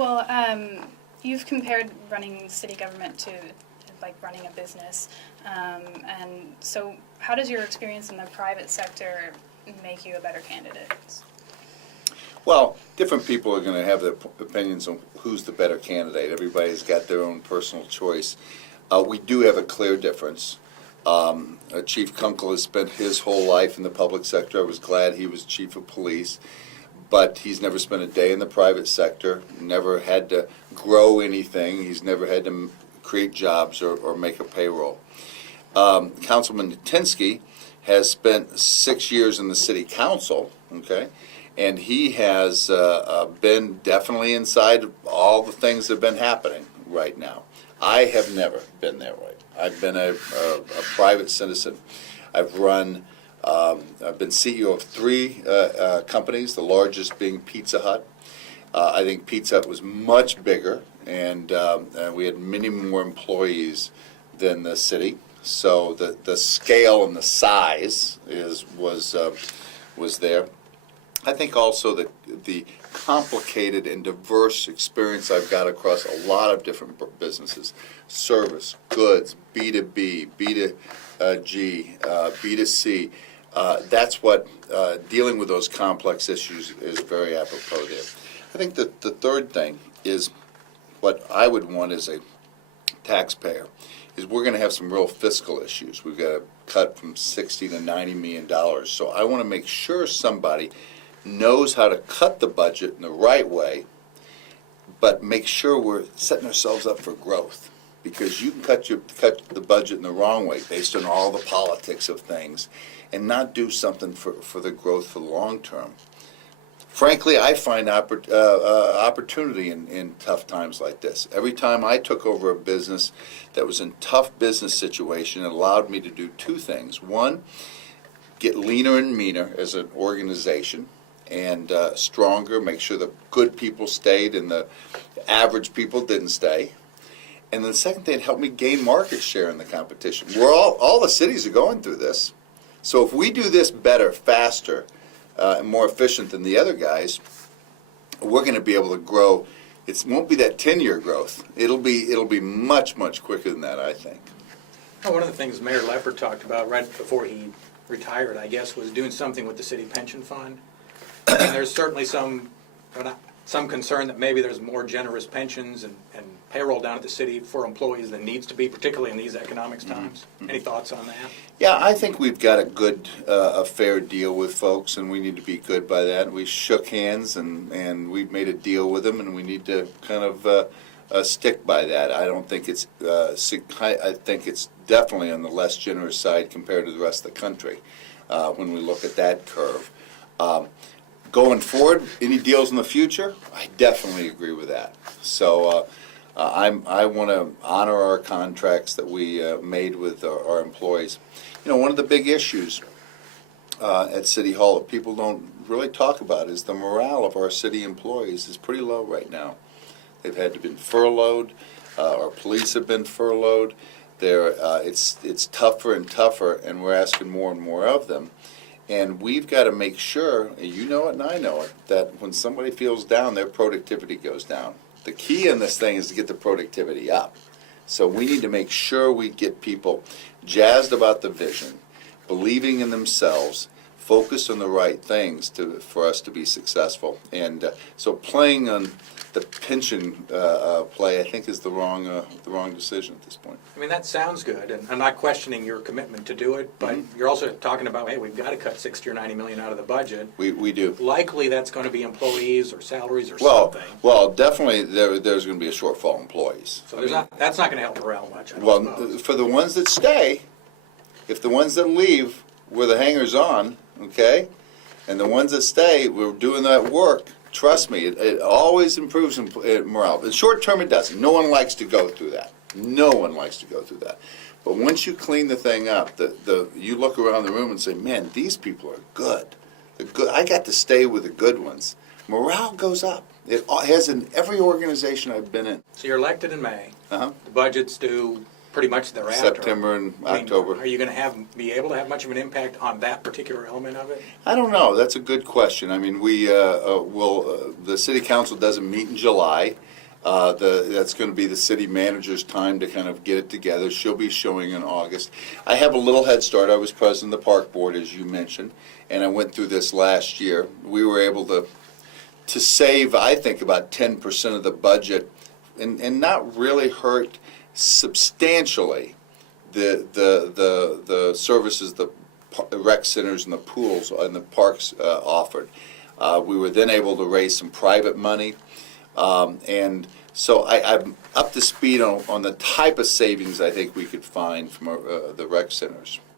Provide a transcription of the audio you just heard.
Well, you've compared running city government to like running a business, and so how does your experience in the private sector make you a better candidate? Well, different people are going to have their opinions on who's the better candidate. Everybody's got their own personal choice. We do have a clear difference. Chief Kunkel has spent his whole life in the public sector. I was glad he was chief of police, but he's never spent a day in the private sector, never had to grow anything. He's never had to create jobs or make a payroll. Councilman Natinsky has spent 6 years in the city council, okay? And he has been definitely inside all the things that have been happening right now. I have never been there right. I've been a private citizen. I've been CEO of 3 companies, the largest being Pizza Hut. I think Pizza Hut was much bigger, and we had many more employees than the city. So the scale and the size was there. I think also that the complicated and diverse experience I've got across a lot of different businesses, service, goods, B2B, B2G, B2C, that's what dealing with those complex issues is very apropos there. I think that the third thing is what I would want as a taxpayer is we're going to have some real fiscal issues. We've got to cut from $60 to $90 million. So I want to make sure somebody knows how to cut the budget in the right way, but make sure we're setting ourselves up for growth. Because you can cut the budget in the wrong way based on all the politics of things and not do something for the growth for the long term. Frankly, I find opportunity in tough times like this. Every time I took over a business that was in tough business situation, it allowed me to do 2 things. One, get leaner and meaner as an organization and stronger, make sure the good people stayed and the average people didn't stay. And then the second thing, it helped me gain market share in the competition. All the cities are going through this. So if we do this better, faster, and more efficient than the other guys, we're going to be able to grow. It won't be that 10-year growth. It'll be much, much quicker than that, I think. Well, one of the things Mayor Leppert talked about right before he retired, I guess, was doing something with the city pension fund. And there's certainly some concern that maybe there's more generous pensions and payroll down at the city for employees than needs to be, particularly in these economic times. Mm-hmm. Any thoughts on that? Yeah, I think we've got a fair deal with folks, and we need to be good by that. We shook hands, and we've made a deal with them, and we need to kind of stick by that. I don't think it's. I think it's definitely on the less generous side compared to the rest of the country when we look at that curve. Going forward, any deals in the future? I definitely agree with that. So I want to honor our contracts that we made with our employees. You know, one of the big issues at City Hall that people don't really talk about is the morale of our city employees is pretty low right now. They've had to been furloughed. Our police have been furloughed. It's tougher and tougher, and we're asking more and more of them. And we've got to make sure, you know it and I know it, that when somebody feels down, their productivity goes down. The key in this thing is to get the productivity up. So we need to make sure we get people jazzed about the vision, believing in themselves, focused on the right things for us to be successful. And so playing on the pension play, I think, is the wrong decision at this point. I mean, that sounds good, and I'm not questioning your commitment to do it, but you're also talking about, hey, we've got to cut $60 or $90 million out of the budget. We do. Likely that's going to be employees or salaries or something. Well, definitely there's going to be a shortfall of employees. So that's not going to help morale much, I don't suppose. For the ones that stay, if the ones that leave were the hangers-on, okay, and the ones that stay were doing that work, trust me, it always improves morale. In short term, it doesn't. No one likes to go through that. No one likes to go through that. But once you clean the thing up, you look around the room and say, man, these people are good. I got to stay with the good ones. Morale goes up. It has in every organization I've been in. So you're elected in May. Uh-huh. The budget's due pretty much thereafter. September and I mean, October. Are you going to be able to have much of an impact on that particular element of it? I don't know. That's a good question. I mean, the city council doesn't meet in July. That's going to be the city manager's time to kind of get it together. She'll be showing in August. I have a little head start. I was president of the park board, as you mentioned, and I went through this last year. We were able to save, I think, about 10% of the budget and not really hurt substantially the services the rec centers and the pools and the parks offered. We were then able to raise some private money, and so I'm up to speed on the type of savings I think we could find from the rec centers.